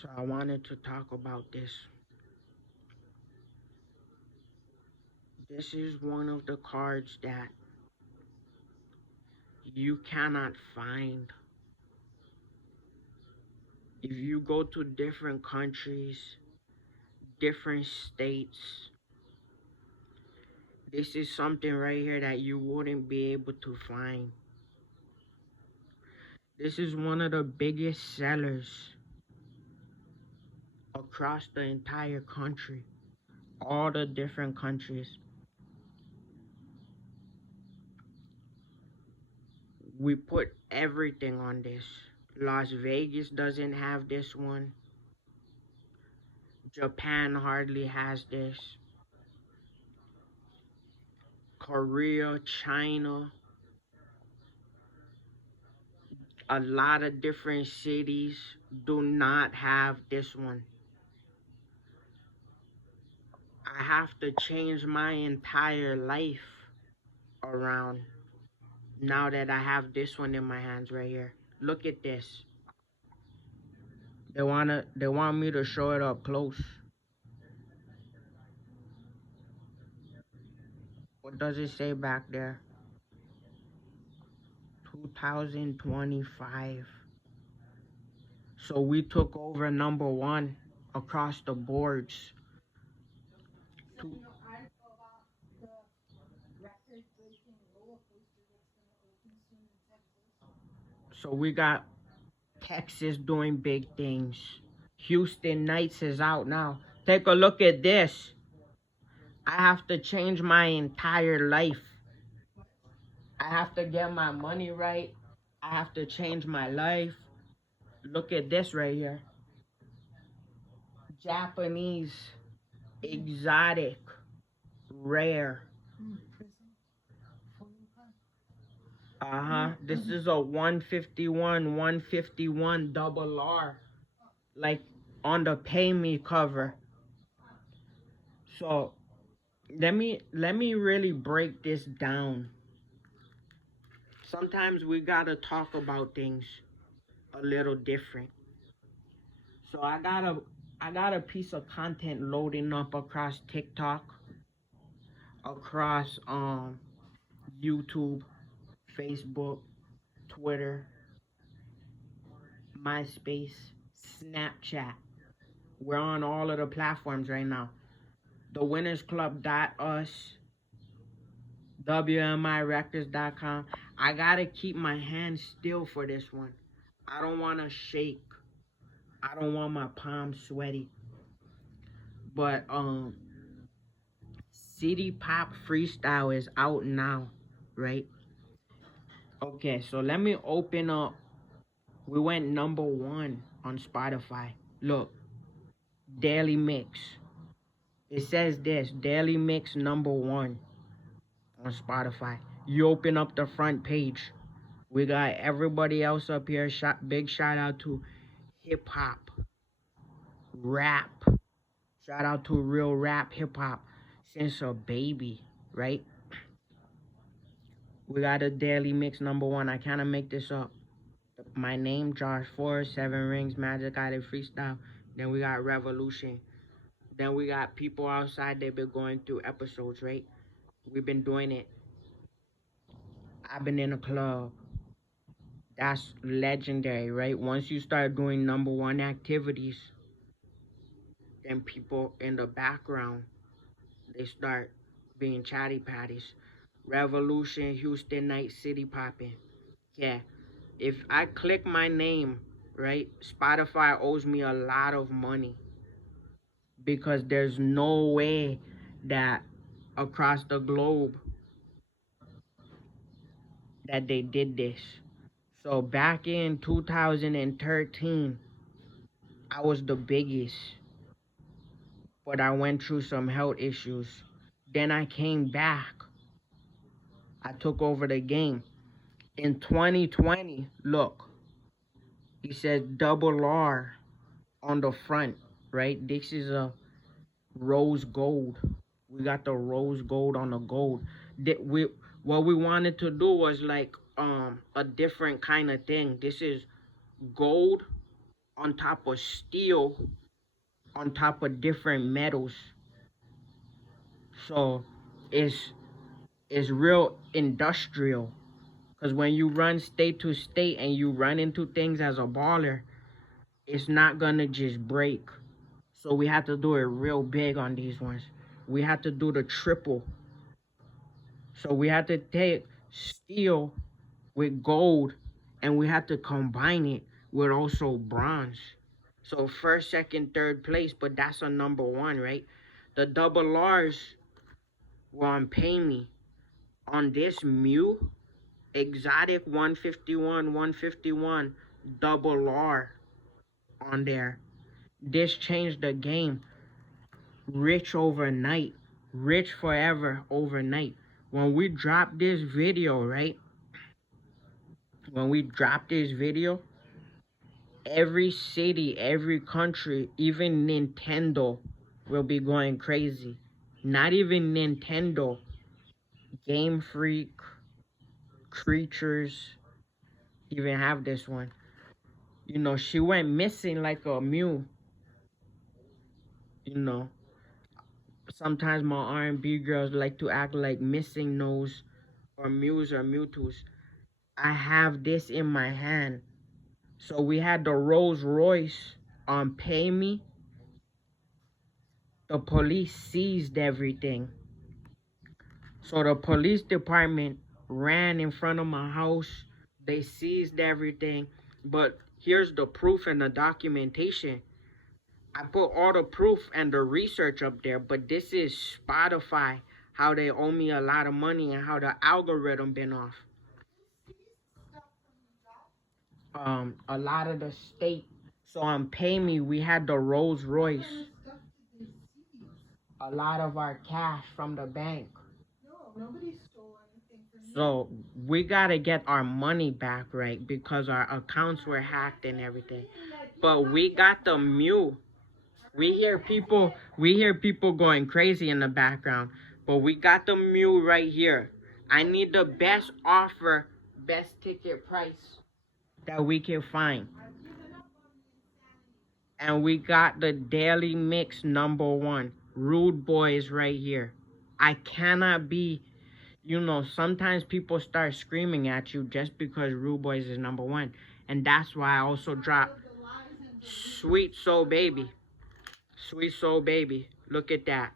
So I wanted to talk about this. This is one of the cards that you cannot find. If you go to different countries, different states, this is something right here that you wouldn't be able to find. This is one of the biggest sellers across the entire country, all the different countries. We put everything on this. Las Vegas doesn't have this one. Japan hardly has this. Korea, China, a lot of different cities do not have this one. I have to change my entire life around now that I have this one in my hands right here. Look at this. They want me to show it up close. What does it say back there? 2025. So we took over number one across the boards. So we got Texas doing big things. Houston Knights is out now. Take a look at this. I have to change my entire life. I have to get my money right. I have to change my life. Look at this right here. Japanese, exotic, rare. This is a 151 double R. Like on the Pay Me cover. So let me really break this down. Sometimes we gotta talk about things a little different. So I got a piece of content loading up across TikTok, across YouTube, Facebook, Twitter, MySpace, Snapchat. We're on all of the platforms right now. The Winners Club.us, WMIRecords.com. I gotta keep my hands still for this one. I don't wanna shake. I don't want my palms sweaty. But City Pop Freestyle is out now, right? Okay, so let me open up. We went number one on Spotify. Look, Daily Mix. It says this, Daily Mix number one on Spotify. You open up the front page. We got everybody else up here. Big shout out to hip hop, rap. Shout out to real rap, hip hop since a baby, right? We got a Daily Mix number one. I cannot make this up. My name, Josh Forrest, Seven Rings, Magic Island Freestyle. Then we got Revolution. Then we got people outside. They've been going through episodes, right? We've been doing it. I've been in a club. That's legendary, right? Once you start doing number one activities, then people in the background, they start being chatty patties. Revolution, Houston Night City popping. Yeah. If I click my name, right, Spotify owes me a lot of money because there's no way that across the globe that they did this. So back in 2013, I was the biggest, but I went through some health issues. Then I came back. I took over the game. In 2020, look, it says double R on the front, right? This is a rose gold. We got the rose gold on the gold. What we wanted to do was like a different kind of thing. This is gold on top of steel, on top of different metals. So it's real industrial. Because when you run state to state and you run into things as a baller, it's not gonna just break. So we have to do it real big on these ones. We have to do the triple. So we have to take steel with gold and we have to combine it with also bronze. So first, second, third place, but that's a number one, right? The double R's were on Pay Me. On this Mew, Exotic 151, 151, double R on there. This changed the game. Rich overnight. Rich forever overnight. When we drop this video, right? When we drop this video, every city, every country, even Nintendo will be going crazy. Not even Nintendo. Game Freak, Creatures, even have this one. You know, she went missing like a Mew. You know, sometimes my R&B girls like to act like Missing Nose or Mews or Mewtwo's. I have this in my hand. So we had the Rolls Royce on Pay Me. The police seized everything. So the police department ran in front of my house. They seized everything. But here's the proof and the documentation. I put all the proof and the research up there, but this is Spotify, how they owe me a lot of money and how the algorithm been off. A lot of the state. So on Pay Me, we had the Rolls Royce. A lot of our cash from the bank. No, nobody stole anything from me. So we gotta get our money back, right? Because our accounts were hacked and everything. But we got the Mew. We hear people going crazy in the background. But we got the Mew right here. I need the best offer, best ticket price that we can find. And we got the Daily Mix #1. Rude Boys right here. I cannot be, sometimes people start screaming at you just because Rude Boys is #1. And that's why I also dropped Sweet Soul Baby. Sweet Soul Baby. Look at that.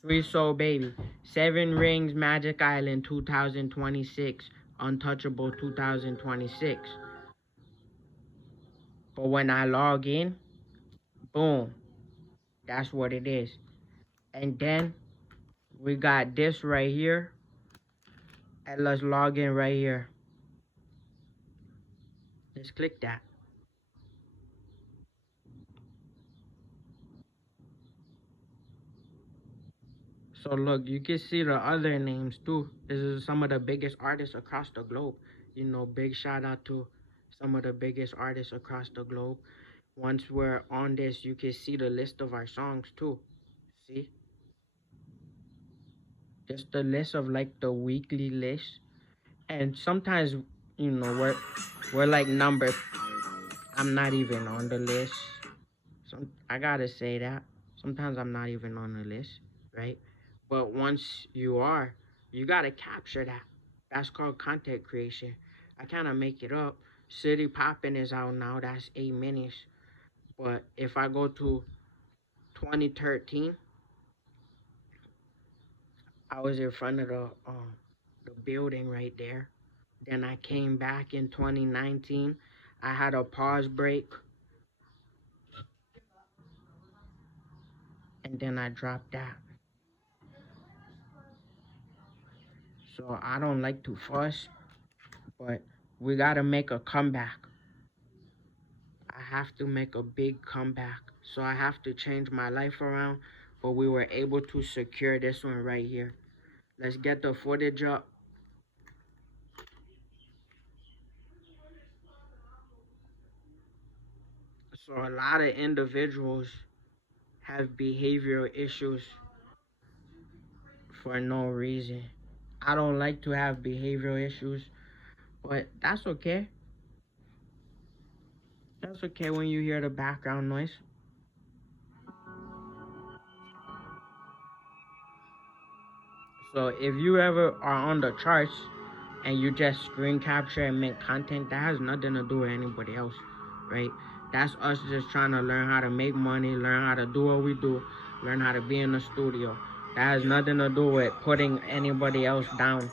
Sweet Soul Baby. 7 Rings Magic Island 2026. Untouchable 2026. But when I log in, boom. That's what it is. And then we got this right here. And let's log in right here. Let's click that. So look, you can see the other names too. This is some of the biggest artists across the globe. Big shout out to some of the biggest artists across the globe. Once we're on this, you can see the list of our songs too. See? Just the list of like the weekly list. And sometimes, we're like number. I'm not even on the list. I gotta say that. Sometimes I'm not even on the list, right? But once you are, you gotta capture that. That's called content creation. I kind of make it up. City Poppin' is out now. That's 8 minutes. But if I go to 2013, I was in front of the building right there. Then I came back in 2019. I had a pause break. And then I dropped that. So I don't like to fuss, but we gotta make a comeback. I have to make a big comeback. So I have to change my life around, but we were able to secure this one right here. Let's get the footage up. So a lot of individuals have behavioral issues for no reason. I don't like to have behavioral issues, but that's okay. That's okay when you hear the background noise. So if you ever are on the charts and you just screen capture and make content, that has nothing to do with anybody else, right? That's us just trying to learn how to make money, learn how to do what we do, learn how to be in the studio. That has nothing to do with putting anybody else down.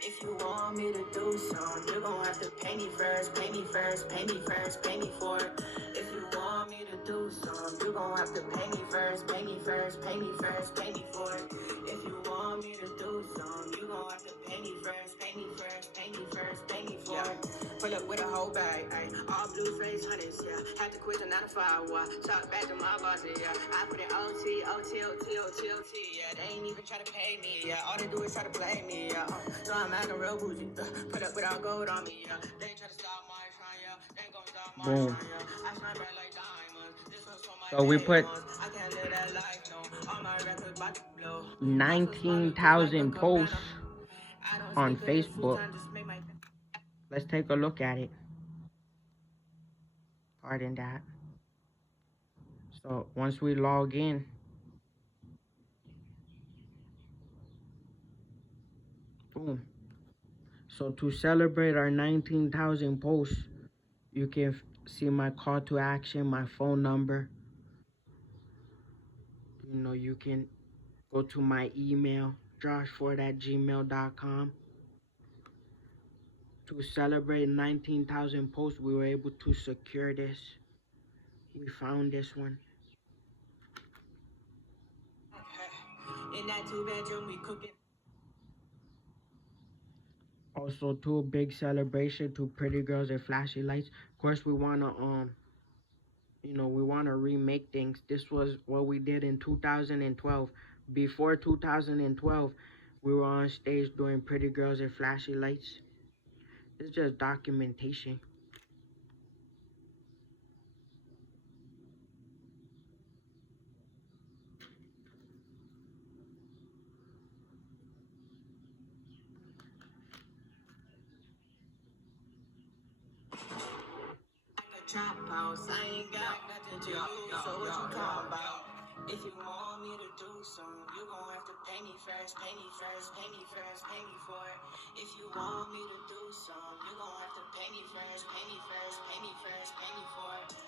If you want me to do something, you're gonna have to pay me first, pay me first, pay me first, pay me for it. If you want me to do something, you're gonna have to pay me first, pay me first, pay me first, pay me for it. If you want me to do something, you're gonna have to pay me first, pay me first, pay me first, pay me for it. Pull up with a whole bag, ayy. All blue face hunters, yeah. Had to quit the 9 to 5, why? Talk back to my bosses, yeah. I put in OT, OT, OT, OT, OT, yeah. They ain't even try to pay me, yeah. All they do is try to play me, yeah. So I'm acting real bougie, put up with all gold on me, yeah. They try to stop my shine, yeah. They ain't gonna stop my shine, yeah. I shine bright like diamonds. This one's for my so we put I can't live that life, no. All my records about to blow. 19,000 posts on Facebook. Let's take a look at it. Pardon that. So once we log in, boom. So to celebrate our 19,000 posts, you can see my call to action, my phone number. You know, you can go to my email, joshford@gmail.com. To celebrate 19,000 posts, we were able to secure this. We found this one. In that 2-bedroom, we cooking. Also, to a big celebration, to pretty girls and flashy lights. Of course, we wanna we wanna remake things. This was what we did in 2012. Before 2012, we were on stage doing pretty girls and flashy lights. It's just documentation. Trap house, I ain't got nothing to lose, so what you talking about? If you want me to do something, you gon' have to pay me first, pay me first, pay me first, pay me for it. If you want me to do something, you gon' have to pay me first, pay me first, pay me first, pay me for it.